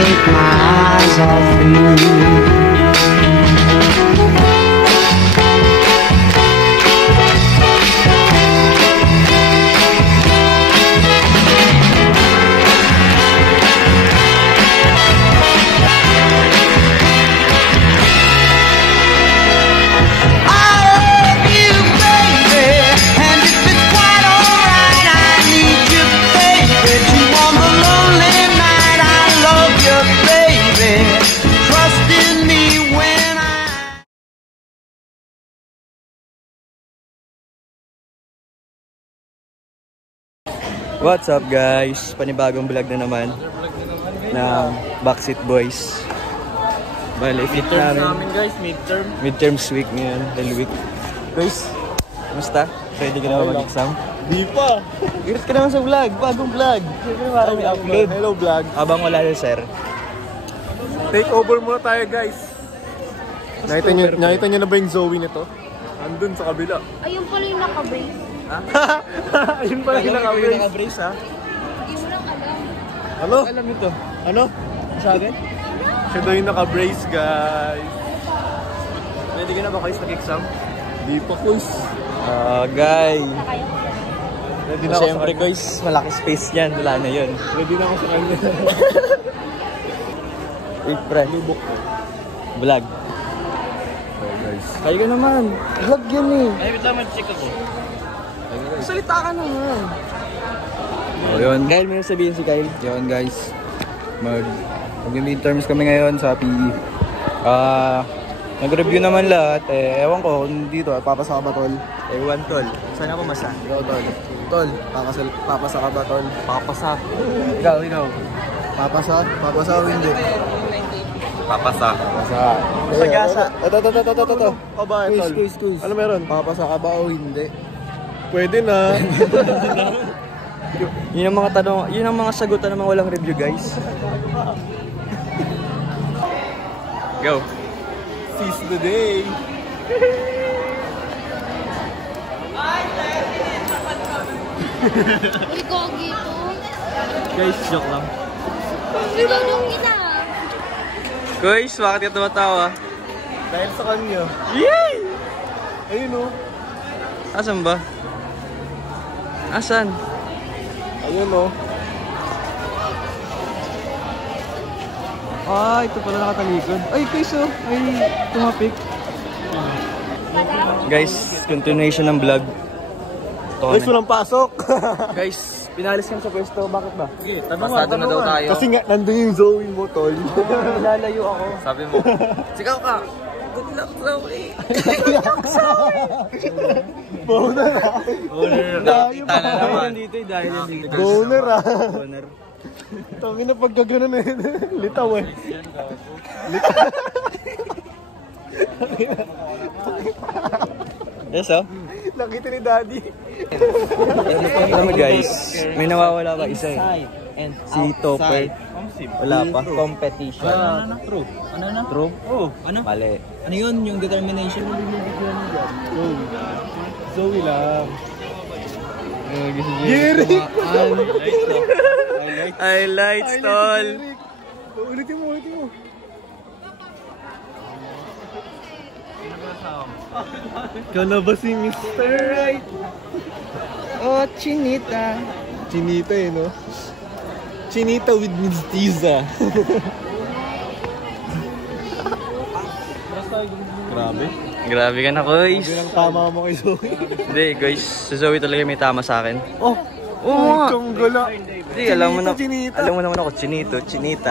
take my eyes off you. What's up guys? Panibagong vlog na naman ng Backseat Boys. Bale, fit namin guys, midterms week ngayon, hell week. Guys, kamusta? Ready ka na ba mag-exam? Di pa! Irit ka naman sa vlog, bagong vlog. Siyempre parang i-upload. Hello vlog. Abang wala na sir. Take over muna tayo guys. Nakita niyo na ba yung Zoe nito? Andun sa kabila. Ayun pala yung naka-brace. Ayun pala yung naka-brace ha? Hindi mo lang alam. Ano? Alam nito. Ano? Sabi? Siya daw yung naka-brace guys. Ready ka na ba guys mag-exam? Di pa guys. Guy. Ready na ako Siyempre guys, malaki space niyan. Wala na yun. Ready na ako sa kanya. Wait pre. Lubok. Vlog. Okay guys. Kaya ka naman. Vlog yun eh. Ay, wait lang, mag-check ako. Salita ka naman. Yun. Kyle, may sabihin si Kyle. Yun guys, mag-midterms kami ngayon sa PE. Nag-review naman lahat. Ewan ko kung dito, papasa ka ba tol? Ewan tol. Saan ako masa? Ikaw tol. Tol, papasa ka ba tol? Papasa. Ikaw. Papasa? Papasa o hindi? Papasa. Papasa. Basta gasa. Ito. Aba, tol. Quiz. Ano meron? Papasa ka ba o hindi? Pwede na. Yun ang mga tanong, yun ang mga sagutan ng mga walang review guys. Go. Seize the day. Uy, gogi ito. Guys, joke lang. Bilang yung ina. Guys, bakit ka tumatawa? Dahil sa kanya. Yay! Ayun o. Asan ba? Asan? Ayun o. Ah, ito pala nakatalikod. Ay, guys oh. Ay, tumapik. Guys, continuation ng vlog. Guys, walang pasok. Guys, pinalis kami sa pwesto. Bakit ba? Sige, Pasado na daw tayo. Kasi nga, nandun yung Zoe mo, tol. Lalayo ako. Sabi mo, sigaw ka. Good luck, Zoe. Boner ah. Nakita na naman. Dito dahil dito. Boner ah. Boner. Tangin na pagkagano na yun. Litaw eh. Yes oh. Nakita ni Daddy. Alam mo guys, may nawawala ba isa eh. Si Topper. Wala pa. Competition. True. Ano na? True? Oo. Ano? Mali. Ano yun? Yung determination? Zoe lang. Jerry! Highlights, tol. Ulitin mo. Ikaw na ba si Mr. Right? Oh, Chinita. Chinita eh, no? Chinita with mestiza. Grabe. Grabe ka na, guys. Grabe ang tama mo kay Zoe. Hindi, guys. Si Zoe talaga may tama sa akin. Oh! Oo nga. Itong gala. Hindi, alam mo na. Chinita. Alam mo naman ako, Chinita.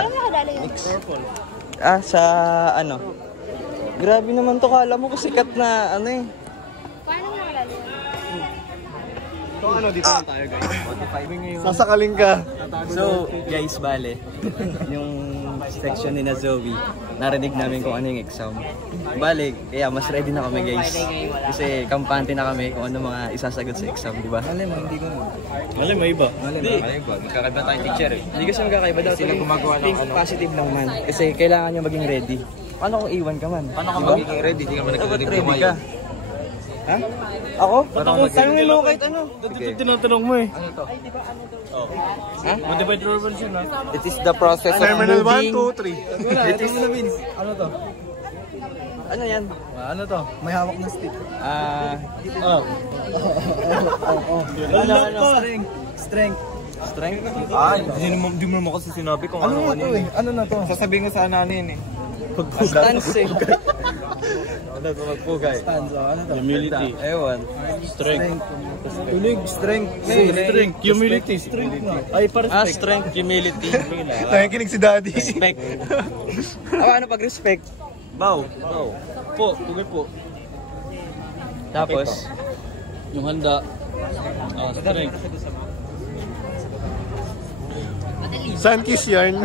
Ano nakadala yun? Ah, sa ano? Grabe naman to, kala mo ko sikat na ano eh. Paano nakadala yun? So ano, dito na tayo guys. Sasakaling ka. So, guys, bale. Yung section ni na Zoe, narinig namin kung ano yung exam. Bale, kaya mas ready na kami guys. Kasi kampante na kami kung ano mga isasagot sa exam, di ba? Alam mo, hindi ko mo. Mali, may iba. Hindi. Magkakaiba tayong teacher eh. Hindi kasi magkakaiba daw. Sila gumagawa ng think ano. positive lang man. Kasi kailangan nyo maging ready. Paano kung iwan ka man? Paano ka Diba? magiging ready? Hindi ka man Dapat nagkakarig ready lumayo. ka. Ha? Ako? Ako, Sabi mo kahit ano. Dito tinatanong mo eh. Ano to? Ha? Modified verbal siya na. It is the process of Terminal moving. 1, 2, 3. It is... Ano to? Ano yan? Ano to? May hawak na stick. Strength. Strength? Hindi mo naman kasi sinabi kung ano eh? Ano na to? Sasabihin ko sa ano yun eh. Stance eh. Ano to? Magpugay. Ano to? Humility. Ewan. Strength. Tulig, strength. Strength. Humility. Strength na. Ay, para Strength, humility. Nakikinig si Daddy. Respect. Ano pag respect? Bow. Po. Pugay po. Tapos, Yung handa. Strength. Sunkiss yarn.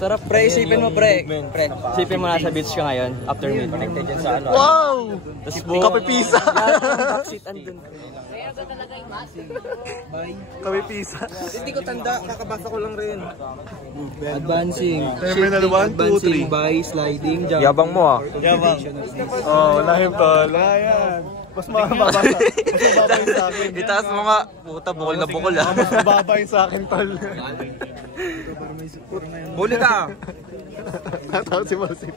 sarap pre, isipin mo pre. Pre, isipin mo nasa beach ka ngayon, after midnight. Wow! Kape pisa. Backseat andun. Kape pisa. Hindi ko tanda. Kakabasa ko lang rin. Advancing. Terminal 1, 2, 3. By sliding, jump. Yabang mo ah. Oh, lahim tol. Ayan. Mas mababa yung sa akin. Itaas mo nga. Puta, bukol na bukol ah. Mas mababa yung sa akin tol. Huli ka. Natawa si Masip.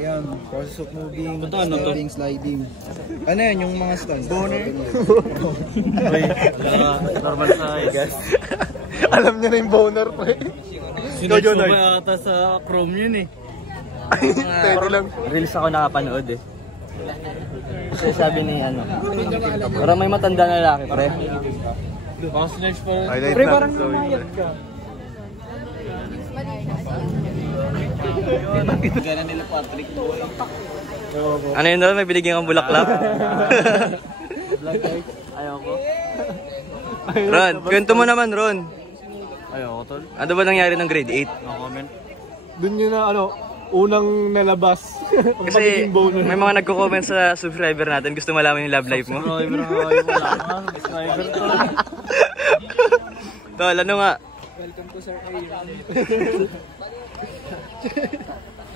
Ayan, process of moving, Ano to? sliding. Ano yan, yung mga stunts? Boner? Normal size. Alam niya na yung boner pre. Sinodyo ba ata sa Chrome yun eh. Pwede lang. Reels ako nakapanood eh. Kasi sabi ni ano, parang may matanda na lalaki pre. Next pa. Highlight Pre, lang. parang namayat ka. Gana nila Patrick boy. Ano yun doon? May binigyan kang bulaklak? Ayaw ko. Ron, kwento mo naman Ron. Ayaw ko tol. Ano ba nangyari ng grade 8? No comment. Dun yun na unang nalabas. Ang Kasi pagiging boner. may mga nagko-comment sa subscriber natin, gusto malaman yung love life mo. Subscriber to. Tol, ano nga? Welcome to Sir A.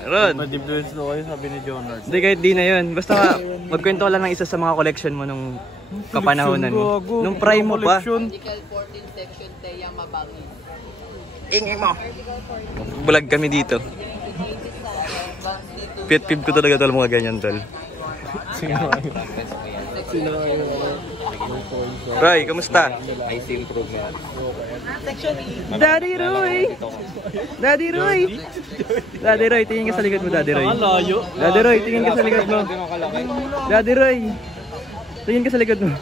Ron, Ma-influence na kayo sabi ni Jonard. hindi kahit di na yun. Basta nga, magkwento ka lang ng isa sa mga collection mo nung kapanahonan mo. Nung prime mo pa. Ingay mo. Bulag kami dito. Pit-pip ko talaga tol mga ganyan tol. Roy, kamusta? Daddy Roy! Daddy Roy! Daddy Roy, tingin ka sa likod mo, Daddy Roy. Daddy Roy, tingin ka sa likod mo. Daddy Roy, tingin ka sa likod mo.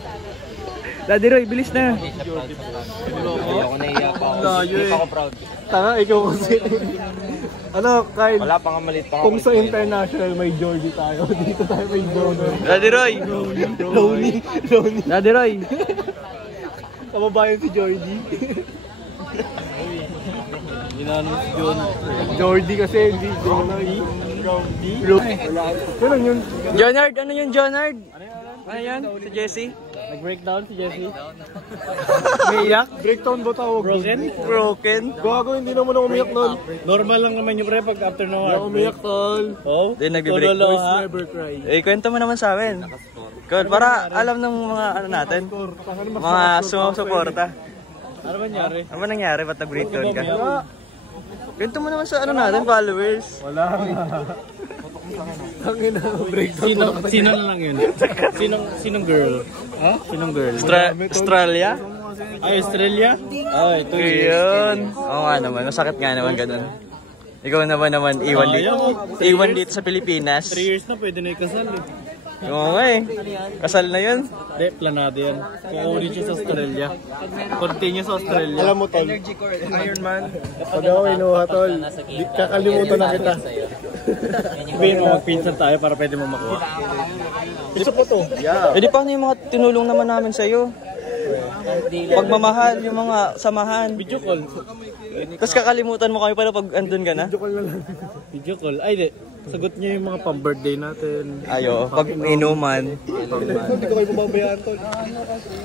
Daddy Roy, bilis na. Ako naiya pa ako. Hindi pa ako proud. Tanga, ikaw kasi. Ano, Kyle? Wala pa nga malit pa Kung sa international may Jordy tayo, dito tayo may boner. Daddy Roy! Lonely. Daddy Roy! Kababayan si Jordy. Ginanong si Jonard. Jordy kasi, hindi Jordy. Kailan yun? Jonard, ano yun Jonard? Ano yan? Si Jesse? Nag-breakdown si Jesse. May iyak? Breakdown ba tawag? Broken? Gago, hindi naman ako umiyak nun. Normal lang naman yung pre pag after no Hindi ako umiyak, tol. Oh? Then nagbe-break. Boys never cry. Eh, kwento mo naman sa amin. Good, para alam ng mga ano natin, mga sumusuporta. Ano ba nangyari? Ano ba nangyari? Ba't nag-breakdown ka? Kwento mo naman sa ano natin, followers. Wala. Tangina, breakdown. Sino na lang yun? Sinong girl? Ha? Sinong girl? Australia? Ay, Australia? Ay, ito Yun. Oo nga naman, masakit nga naman ganun. Ikaw naman iwan dito sa Pilipinas. 3 years na pwede na ikasal eh. Oo nga eh. Kasal na yun. Hindi, planado yan. Kukunin siya sa Australia. Continue sa Australia. Alam mo, tol. Iron Man. Pag ako inuha, tol. Kakalimutan na kita. Sabihin mo, magpinsan tayo para pwede mo makuha. Gusto ko to. Eh di paano yung mga tinulong naman namin sa'yo? Pagmamahal, yung mga samahan. Video call. Tapos kakalimutan mo kami pala pag andun ka na? Video call. Ay, di. Sagot niyo yung mga pang-birthday natin. Ayo, pag inuman. Hindi ko kayo pababayaan, tol.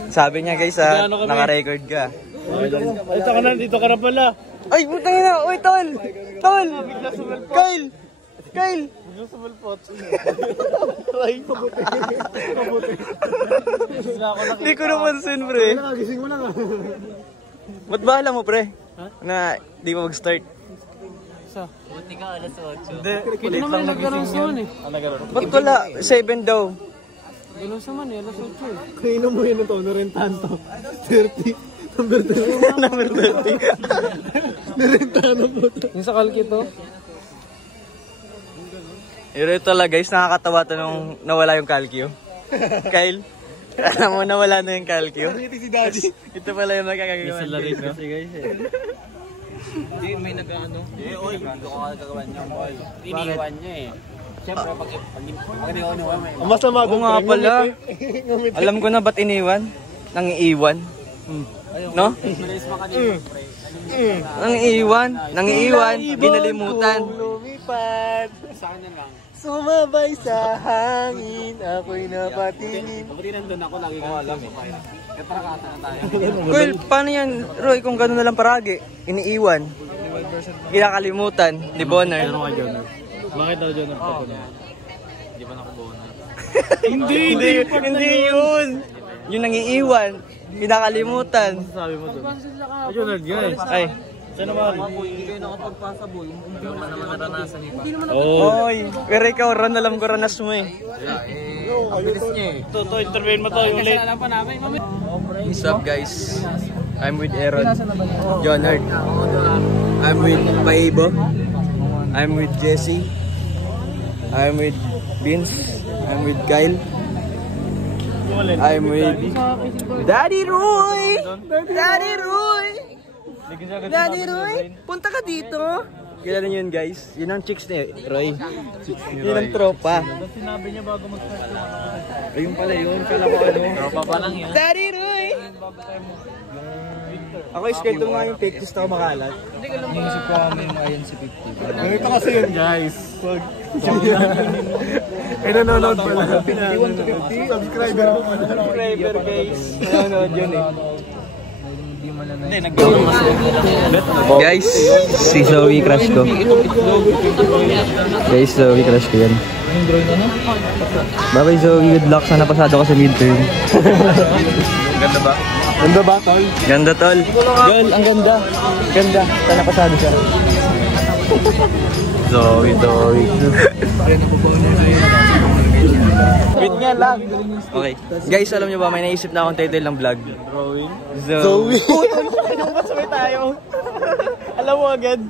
Sabi niya guys ha, naka-record ka. Dito ka na pala. Ay, putang ina! Uy, tol! Tol! Kyle! Kyle! Yung sa malpot. Ay, mabuti. Mabuti. Hindi ko napansin, pre. Gising mo na nga. Ba't ba alam mo, pre? Na di mo mag-start? Hindi, Kita naman nag-announce naman eh. Ba't wala? 7 daw. Announce naman eh, alas 8 eh. kainom mo yun ito, narentahan to. 30. Number 30. Number 30. Narentahan na po ito. Yung sa kalki to. Pero ito lang guys, nakakatawa to nung nawala yung calcio. Kyle, alam mo nawala na yung calcio. Nakiti si Daddy. Ito pala yung magkakagawa. Isa larin, no? Kasi guys eh. Hindi, may nag-ano. Oy, ito ka gagawa niya yung ball. Iniwan niya eh. Siyempre, pag iniwan niya, may... Ang masama Oo nga pala. Alam ko na ba't iniwan? Nangiiwan. No? Nangiiwan, dinalimutan. Lumipad. Sa akin na lang. Sumabay sa hangin, ako'y napatingin. Kapag nandun ako, lagi ka alam eh. Kaya parakasa na tayo. Cool, paano yan, Roy, kung gano'n na lang paragi? Iniiwan. Kinakalimutan, di boner. Bakit daw dyan nagpapunan? Hindi ba nakubunan? Hindi yun. Yung nangiiwan, kinakalimutan. Sabi mo doon. Ayun, guys. Ay. Saan naman? Hindi kayo nakapagpasa boy. Hindi naman naranasan eh. Oy, pero ikaw, ran alam ko ranas mo eh. Bilis niya eh. Ito, intervene mo to, yung late. What's up guys? I'm with Aaron, Jonard. I'm with Paibo. I'm with Jesse. I'm with Vince. I'm with Kyle. I'm with Daddy Roy! Daddy Roy! Daddy Roy! Punta ka dito! Kilala niyo yun guys? Yun ang chicks ni Roy. Yun ang tropa. Sinabi niya bago mag-start. Ayun pala yun. Kala ko ano. Tropa pa lang yun. Daddy Roy! Ako scared nga yung fake news na kumakalat. Inisip ko kami yung INC 50. Ganito kasi yun, guys. Eh, nanonood pala. 51 to 50. Subscriber mo pala. Subscriber guys. Nanonood yun eh. Guys, si Zoe crush ko. Guys, Zoe crush ko yan. Bye bye Zoe, good luck. Sana pasado ka sa midterm. Ganda ba? Ganda ba, tol? Ganda tol. Girl, ang ganda. Ganda. Sana pasado siya. Zoe. Wait nga lang. Okay. Guys, alam nyo ba, may naisip na akong title ng vlog. Drawing. Zoe. Ano ba sabay tayo? Alam mo agad.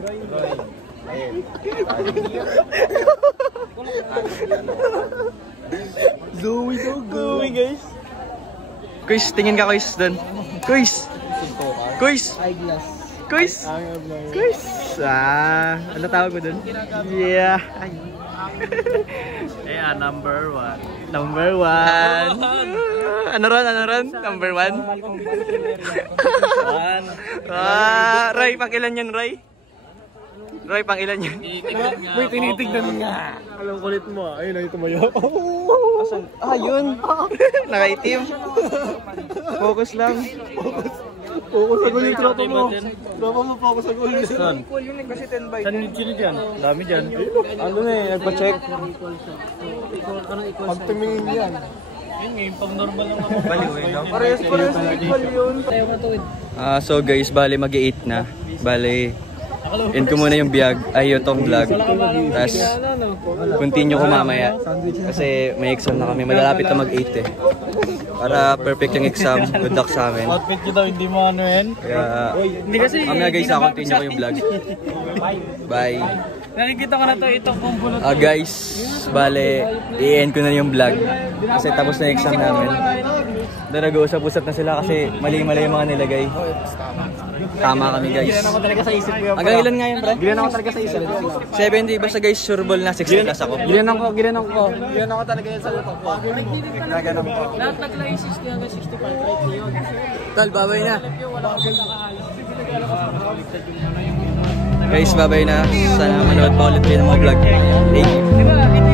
Zoe guys. Kuis, tingin ka Kuis doon. Kuis. Ano tawag ko doon? Yeah. Yeah, number 1. Number 1. Ano ron? Number 1? Roy, pang ilan yan, Roy? Roy, pang ilan yan? May tinitignan nga. Alam kulit mo. Ayun, ay tumayo. Yun. Nakaitim. Focus lang. Focus sa gulit tropa mo. Tropa mo, focus sa gulit. Saan sino dyan? Dami dyan. Ano na eh, nagpa-check. Pagtumingin yan. Yun ngayon, pag normal lang ako. Parehas equal yun. So guys, bali mag-8 na. Bali, end ko muna yung itong vlog. Tapos, continue ko mamaya. Kasi may exam na kami. Malalapit na mag-8 eh. Para perfect yung exam. Good luck sa amin. Outfit ko daw, hindi mo ano yan. Kaya, mamaya guys, continue ko yung vlog. Bye. Nakikita ko na to, ito kung bulot. Guys, bale, i-end ko na yung vlog. Kasi tapos na yung exam namin. Doon nag-uusap-usap na sila kasi mali-mali yung mga nilagay. Tama kami guys. Ginan ako talaga sa isip ko. Hanggang ilan nga yun, pre? Ginan ako talaga sa isip ko. 70, basta guys, sure ball na 60 plus ako. Ginan ako talaga yan sa utak ko. Naganan ko. Lahat naglaing 60 hanggang 65, right na yun. Tol, babay na. Guys, babay na. Sana manood pa ulit kayo ng mga vlog. Thank you.